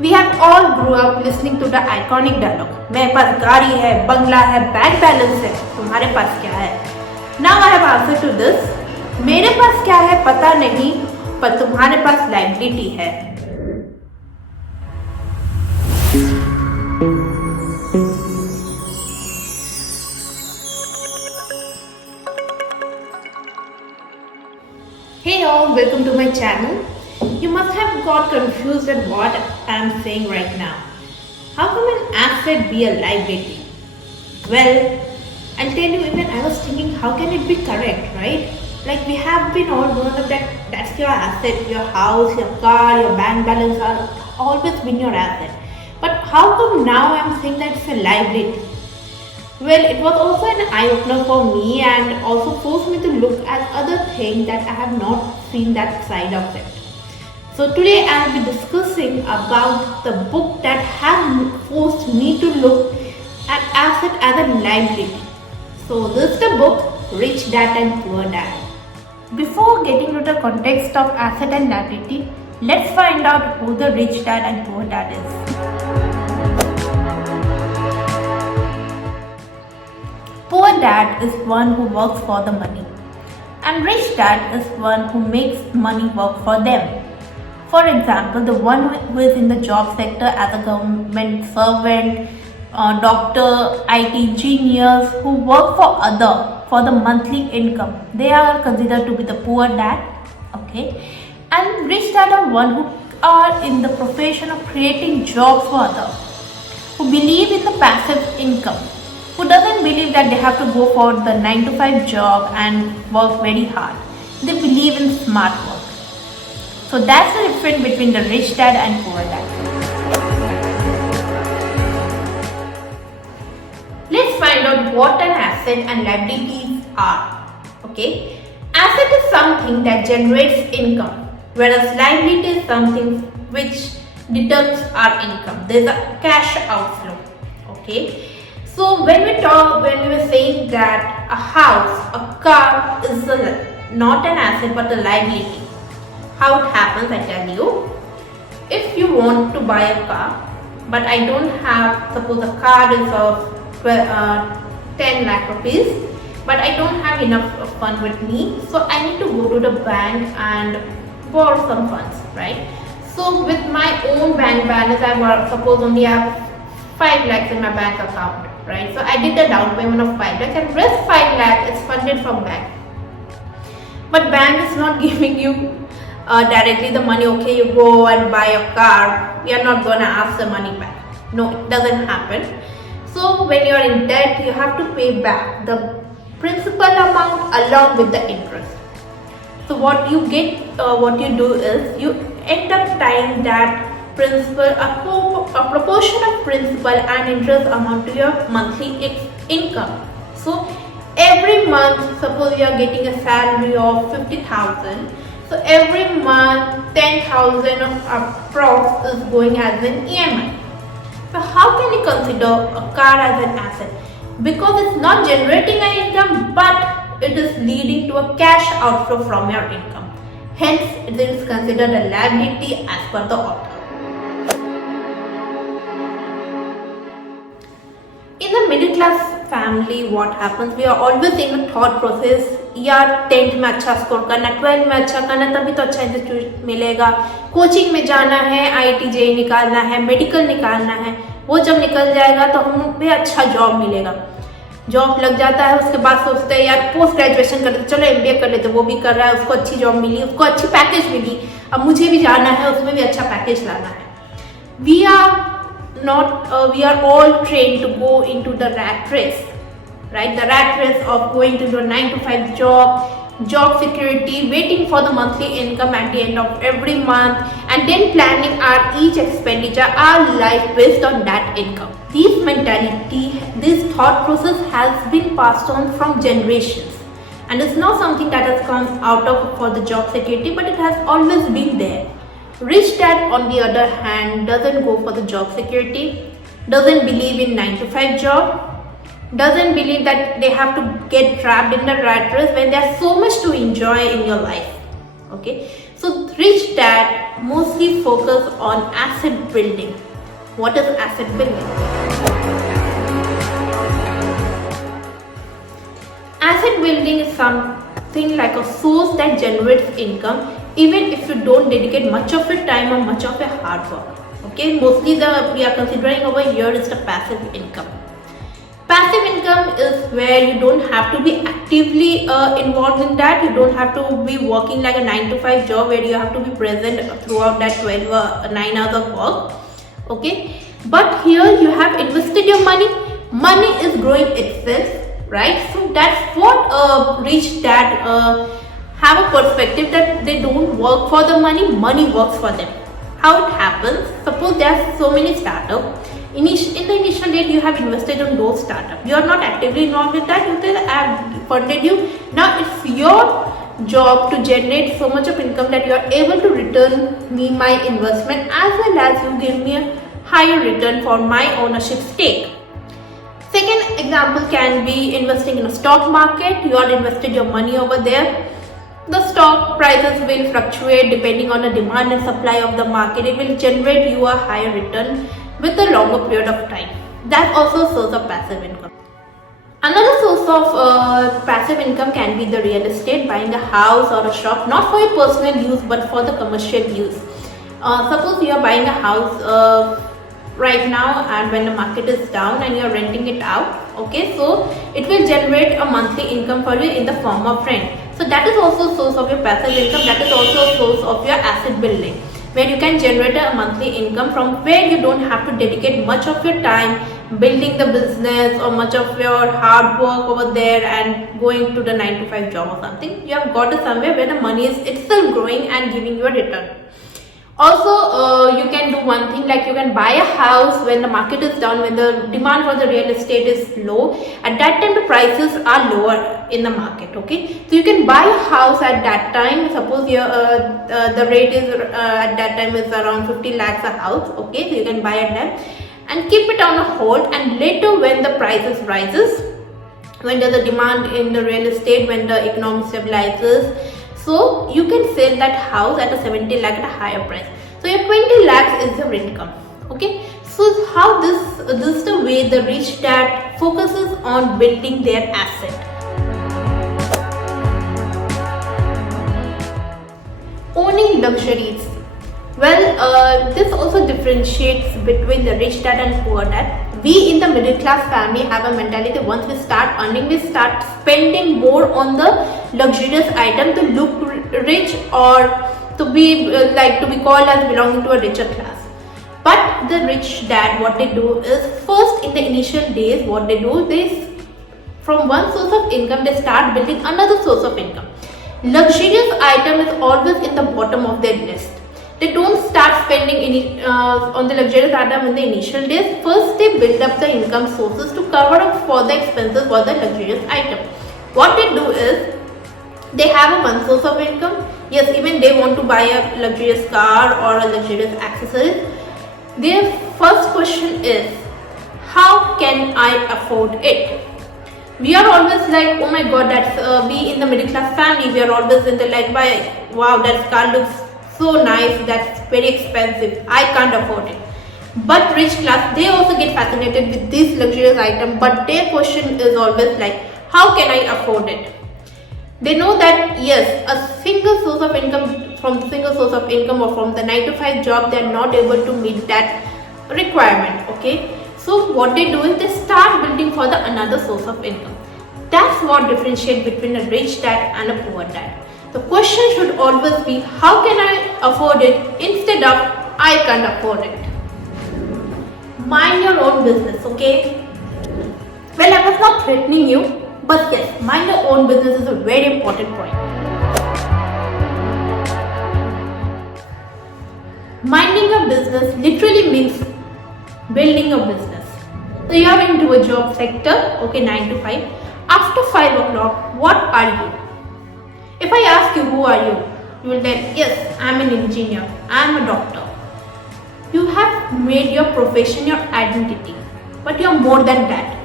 We have all grew up listening to the iconic dialogue. मेरे पास गाड़ी है, बंगला है, बैंक बैलेंस है, तुम्हारे पास क्या है? Now I have answer to this. मेरे पास क्या है पता नहीं, पर तुम्हारे पास लायबिलिटी है. Hey all, welcome to my channel. You must have got confused at what I am saying right now. How can an asset be a liability? Well, I'll tell you, even I was thinking, how can it be correct, right? Like we have been all grown up that that's your asset, your house, your car, your bank balance are always been your asset. But how come now I'm saying that it's a liability? Well, it was also an eye-opener for me and also forced me to look at other things that I have not seen that side of it. So today I will be discussing about the book that have forced me to look at asset as a liability. So this is the book Rich Dad and Poor Dad. Before getting to the context of asset and liability, let's find out who the rich dad and poor dad is. Poor dad is one who works for the money, and rich dad is one who makes money work for them. For example, the one who is in the job sector as a government servant, doctor, IT engineers who work for the monthly income, they are considered to be the poor dad. Okay, and rich dad are one who are in the profession of creating jobs for others, who believe in the passive income, who doesn't believe that they have to go for the 9 to 5 job and work very hard. They believe in smart work. So that's the difference between the rich dad and poor dad. Let's find out what an asset and liabilities are. Okay, asset is something that generates income, whereas liability is something which deducts our income. There's a cash outflow. Okay. So when we were saying that a house, a car is not an asset but a liability. How it happens, I tell you. If you want to buy a car, but I don't have, suppose a car is of 10 lakh rupees, but I don't have enough fund with me, so I need to go to the bank and borrow some funds, right? So with my own bank balance, I suppose only have 5 lakhs in my bank account. Right, so I did a down payment of 5 lakhs and rest 5 lakhs is funded from bank. But bank is not giving you directly the money. Okay, you go and buy a car. We are not gonna ask the money back. No, it doesn't happen. So when you are in debt, you have to pay back the principal amount along with the interest. So what you get, what you do is you end up tying that principal, a proportion of principal and interest amount to your monthly income. So every month, suppose you are getting a salary of 50,000. So every month 10,000 of approx is going as an EMI. So how can you consider a car as an asset? Because it's not generating an income, but it is leading to a cash outflow from your income. Hence, it is considered a liability as per the author. In the middle class family, what happens? We are always in a thought process. यार 10th में अच्छा score करना, 12th में अच्छा करना, तभी तो अच्छा इंस्टीट्यूट मिलेगा. कोचिंग में जाना है, IIT JEE निकालना है, मेडिकल निकालना है. वो जब निकल जाएगा तो हमें भी अच्छा जॉब मिलेगा. जॉब लग जाता है, उसके बाद सोचते हैं यार पोस्ट ग्रेजुएशन कर लेते, चलो MBA कर लेते. वो भी कर रहा है, उसको अच्छी जॉब मिली, उसको अच्छी पैकेज मिली. अब मुझे भी जाना है, उसमें भी अच्छा पैकेज लाना है. We are all trained to go into the rat race, right? The rat race of going to the 9 to 5 job security, waiting for the monthly income at the end of every month, and then planning our each expenditure, our life based on that income. This mentality, this thought process has been passed on from generations, and it's not something that has come out of for the job security, but it has always been there. Rich dad, on the other hand, doesn't go for the job security, doesn't believe in 9 to 5 job, doesn't believe that they have to get trapped in the rat race when there's so much to enjoy in your life. Okay, So rich dad mostly focus on asset building. What is asset building? Asset building is something like a source that generates income even if you don't dedicate much of your time or much of your hard work. Okay, mostly we are considering over here is the passive income. Passive income is where you don't have to be actively involved in that. You don't have to be working like a 9 to 5 job where you have to be present throughout that 9 hours of work. Okay, but here you have invested your money. Money is growing itself, right? So that's what rich dad have a perspective that they don't work for the money. Money works for them. How it happens? Suppose there are so many startups. In the initial date, you have invested in those startups. You are not actively involved with that. You have funded you. Now it's your job to generate so much of income that you are able to return me my investment as well as you give me a higher return for my ownership stake. Second example can be investing in a stock market. You are invested your money over there. The stock prices will fluctuate depending on the demand and supply of the market. It will generate you a higher return with a longer period of time. That's also a source of passive income. Another source of passive income can be the real estate, buying a house or a shop, not for your personal use but for the commercial use. Suppose you are buying a house right now and when the market is down and you are renting it out, okay, so it will generate a monthly income for you in the form of rent. So that is also a source of your passive income. That is also a source of your asset building, where you can generate a monthly income from where you don't have to dedicate much of your time building the business or much of your hard work over there and going to the 9 to 5 job or something. You have got it somewhere where the money is itself growing and giving you a return. Also, you can do one thing, like you can buy a house when the market is down, when the demand for the real estate is low. At that time the prices are lower in the market. Okay, so you can buy a house at that time. Suppose the rate is at that time is around 50 lakhs a house. Okay, so you can buy at that and keep it on a hold, and later when the prices rises, when there's a demand in the real estate, when the economy stabilizes, so you can sell that house at a 70 lakh at a higher price. So your 20 lakhs is your income. Okay, so how this is the way the rich dad focuses on building their asset. Owning luxuries. Well, this also differentiates between the rich dad and poor dad. We in the middle class family have a mentality, once we start earning, we start spending more on the luxurious item to look rich or to be to be called as belonging to a richer class. But the rich dad, what they do is, first in the initial days, what they do, they from one source of income they start building another source of income. Luxurious item is always in the bottom of their list. They don't start spending on the luxurious item in the initial days. First, they build up the income sources to cover up for the expenses for the luxurious item. What they do is, they have a one source of income. Yes, even they want to buy a luxurious car or a luxurious accessory. Their first question is, how can I afford it? We are always like, oh my god, that's we in the middle class family, we are always in the like, wow, that car looks so nice, that's very expensive, I can't afford it. But rich class, they also get fascinated with this luxurious item, but their question is always like, how can I afford it? They know that yes, a single source of income or from the 9 to 5 job, they are not able to meet that requirement. Okay, so what they do is they start building for the another source of income. That's what differentiates between a rich dad and a poor dad. The question should always be, how can I afford it, instead of I can't afford it. Mind your own business, okay? Well, I was not threatening you, but yes, mind your own business is a very important point. Minding your business literally means building a business. So you are into a job sector, okay, 9 to 5. After 5 o'clock, what are you? If I ask you, who are you? You will tell, yes, I am an engineer, I am a doctor. You have made your profession your identity, but you are more than that,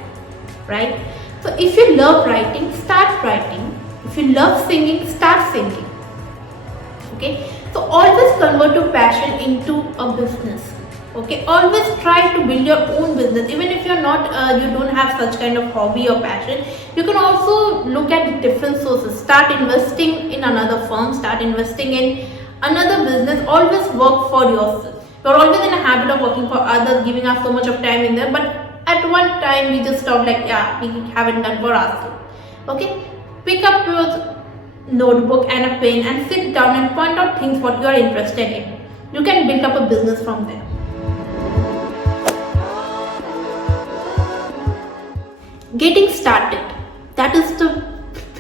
right? So if you love writing, start writing. If you love singing, start singing. Okay. So always convert your passion into a business. Okay, always try to build your own business. Even if you're not, you don't have such kind of hobby or passion, you can also look at different sources. Start investing in another firm, start investing in another business. Always work for yourself. We're always in a habit of working for others, giving us so much of time in there, but at one time we just stop like, yeah, we haven't done for ourselves. Okay, pick up your notebook and a pen and sit down and point out things what you are interested in. You can build up a business from there. Getting started, that is the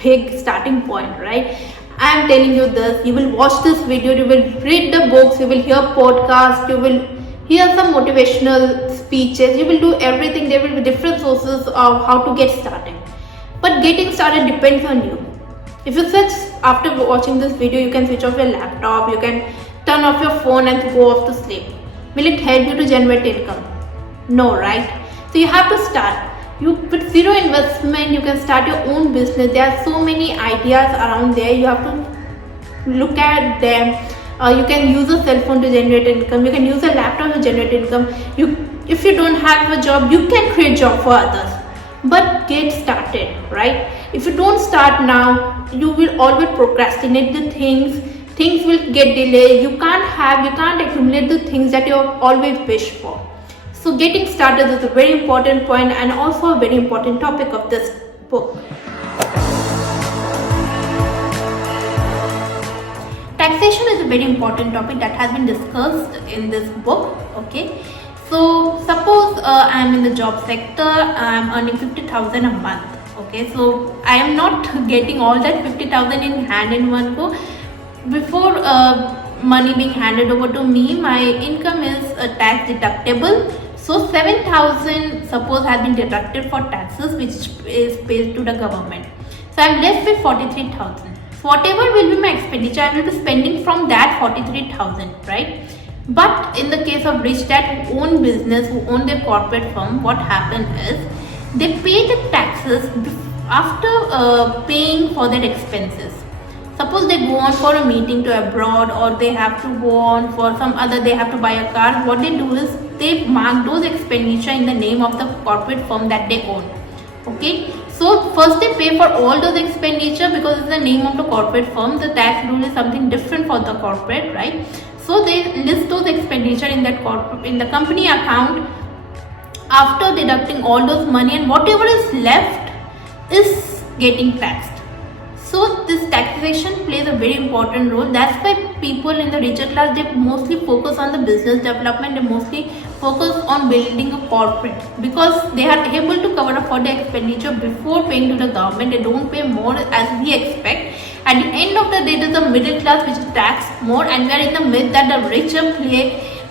big starting point, right? I am telling you this, you will watch this video, you will read the books, you will hear podcasts, you will hear some motivational speeches, you will do everything. There will be different sources of how to get started, but getting started depends on you. If you search after watching this video, you can switch off your laptop, you can turn off your phone and go off to sleep. Will it help you to generate income? No, right? So you have to start. You with zero investment, you can start your own business. There are so many ideas around there. You have to look at them. You can use a cell phone to generate income. You can use a laptop to generate income. If you don't have a job, you can create job for others. But get started, right? If you don't start now, you will always procrastinate the things. Things will get delayed. You can't accumulate the things that you always wish for. So getting started is a very important point and also a very important topic of this book. Taxation is a very important topic that has been discussed in this book. Okay, so suppose I am in the job sector, I am earning 50,000 a month. Okay, so I am not getting all that 50,000 in hand in one go. Before money being handed over to me, my income is tax deductible. So 7,000 suppose has been deducted for taxes, which is paid to the government. So I am left with 43,000. So whatever will be my expenditure, I will be spending from that 43,000, right? But in the case of rich dad who own business, who own their corporate firm, what happened is they pay the taxes after paying for their expenses. Suppose they go on for a meeting to abroad, or they have to go on for some other, they have to buy a car. What they do is they mark those expenditure in the name of the corporate firm that they own. Okay, so first they pay for all those expenditure because it's the name of the corporate firm. The tax rule is something different for the corporate, right? So they list those expenditure in that in the company account after deducting all those money, and whatever is left is getting taxed. So this taxation plays a very important role. That's why people in the richer class, they mostly focus on the business development. They mostly focus on building a corporate because they are able to cover up for the expenditure before paying to the government. They don't pay more as we expect. At the end of the day, there's a middle class which is taxed more, and we are in the myth that the richer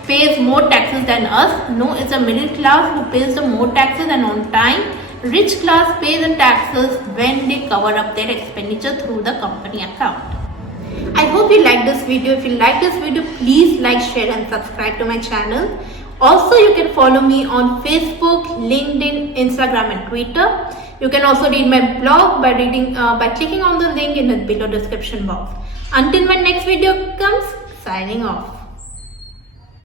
pays more taxes than us. No, it's a middle class who pays the more taxes and on time. Rich class pay the taxes when they cover up their expenditure through the company account. I hope you like this video. If you like this video, please like, share and subscribe to my channel. Also, you can follow me on Facebook, LinkedIn, Instagram and Twitter. You can also read my blog by clicking on the link in the below description box. Until my next video comes, signing off.